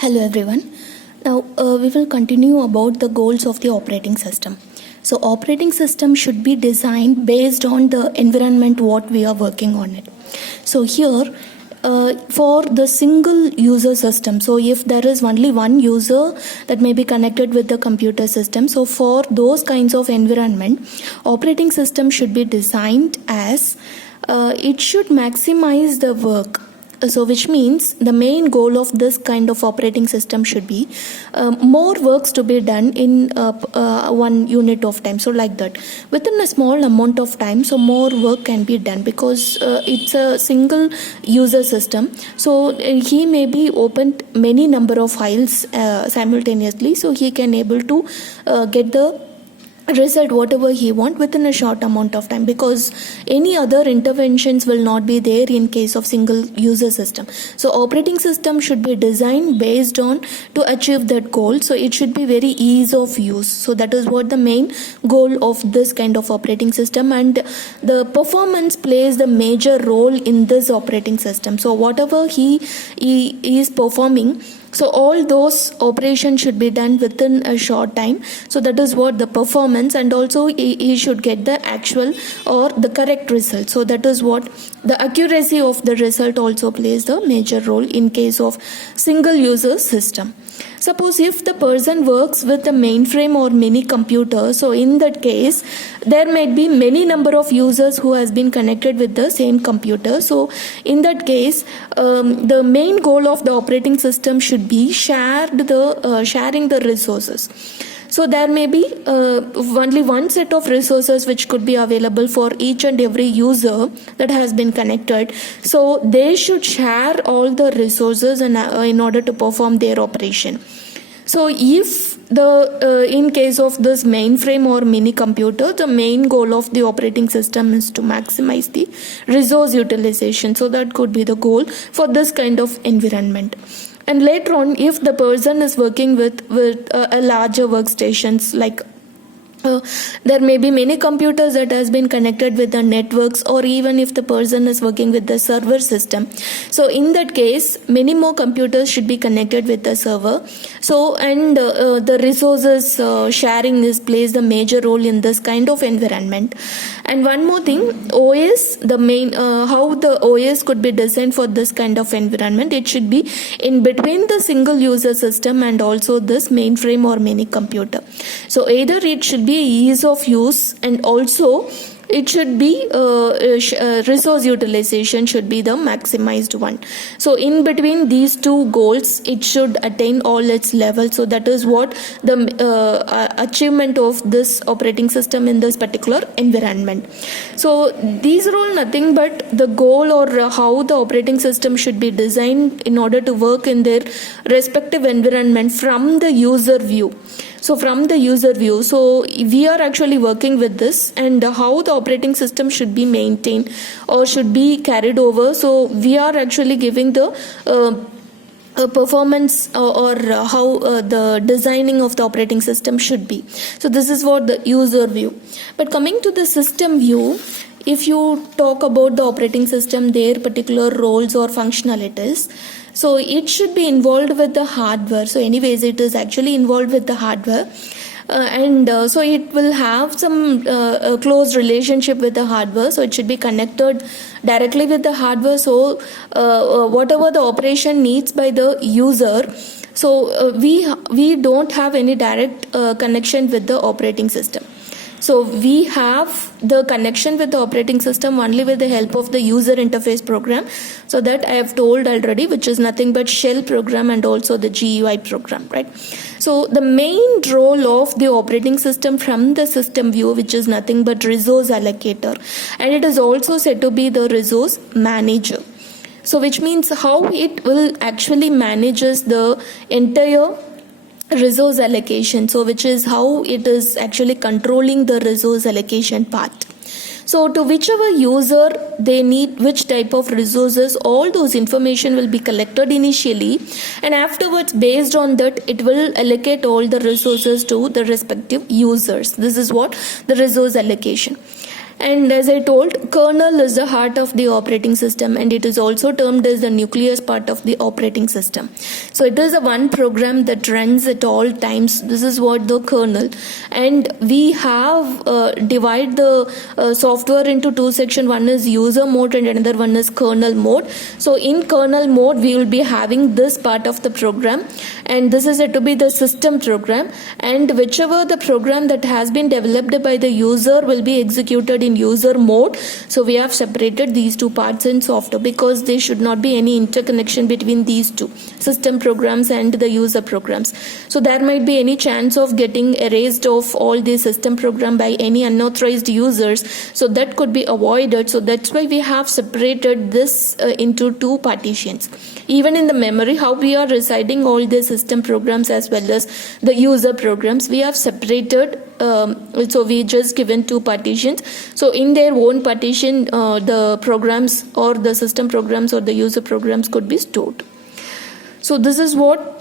Hello everyone. Now we will continue about the goals of the operating system. So operating system should be designed based on the environment what we are working on it. So here for the single user system, so if there is only one user that may be connected with the computer system, so for those kinds of environment, operating system should be designed as it should maximize the work. So which means the main goal of this kind of operating system should be more works to be done in one unit of time. So like that, within a small amount of time, so more work can be done because it's a single user system. So he may be opened many number of files simultaneously, so he can able to get the result whatever he want within a short amount of time, because any other interventions will not be there in case of single user system. So operating system should be designed based on to achieve that goal. So it should be very ease of use. So that is what the main goal of this kind of operating system, and the performance plays the major role in this operating system. So whatever he is performing, so all those operations should be done within a short time. So that is what the performance, and also he should get the actual or the correct result. So that is what the accuracy of the result also plays the major role in case of single user system. Suppose if the person works with a mainframe or mini computer, so in that case there might be many number of users who has been connected with the same computer. So in that case the main goal of the operating system should be sharing the resources. So there may be only one set of resources which could be available for each and every user that has been connected. So they should share all the resources in order to perform their operation. So if in case of this mainframe or mini computer, the main goal of the operating system is to maximize the resource utilization. So that could be the goal for this kind of environment. And later on, if the person is working with a larger workstations, like there may be many computers that has been connected with the networks, or even if the person is working with the server system, so in that case many more computers should be connected with the server. So and the resources sharing plays the major role in this kind of environment. And one more thing, OS, the main how the OS could be designed for this kind of environment, it should be in between the single user system and also this mainframe or mini computer. So either it should be ease of use, and also it should be resource utilization should be the maximized one. So in between these two goals, it should attain all its levels. So that is what the achievement of this operating system in this particular environment. So these are all nothing but the goal, or how the operating system should be designed in order to work in their respective environment from the user view. So from the user view, so we are actually working with this, and how the operating system should be maintained or should be carried over. So we are actually giving the performance or how the designing of the operating system should be. So this is what the user view. But coming to the system view, if you talk about the operating system, their particular roles or functionalities, so it should be involved with the hardware. So anyways, it is actually involved with the hardware. So it will have some close relationship with the hardware. So it should be connected directly with the hardware. So whatever the operation needs by the user, so we don't have any direct connection with the operating system. So we have the connection with the operating system only with the help of the user interface program. So that I have told already, which is nothing but shell program and also the GUI program, right? So the main role of the operating system from the system view, which is nothing but resource allocator, and it is also said to be the resource manager. So which means how it will actually manages the entire resource allocation, so which is how it is actually controlling the resource allocation part. So to whichever user they need which type of resources, all those information will be collected initially, and afterwards based on that it will allocate all the resources to the respective users. This is what the resource allocation. And as I told, kernel is the heart of the operating system, and it is also termed as the nucleus part of the operating system. So it is a one program that runs at all times. This is what the kernel. And we have divide the software into two sections. One is user mode and another one is kernel mode. So in kernel mode, we will be having this part of the program, and this is said to be the system program, and whichever the program that has been developed by the user will be executed in user mode. So we have separated these two parts in software because there should not be any interconnection between these two system programs and the user programs. So there might be any chance of getting erased of all the system program by any unauthorized users, so that could be avoided. So that's why we have separated this into two partitions. Even in the memory, how we are residing all the system programs as well as the user programs, we have separated. So we just given two partitions. So in their own partition, the programs or the system programs or the user programs could be stored. So this is what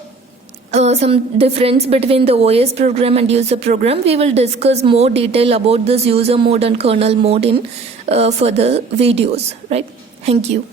some difference between the OS program and user program. We will discuss more detail about this user mode and kernel mode in further videos. Right? Thank you.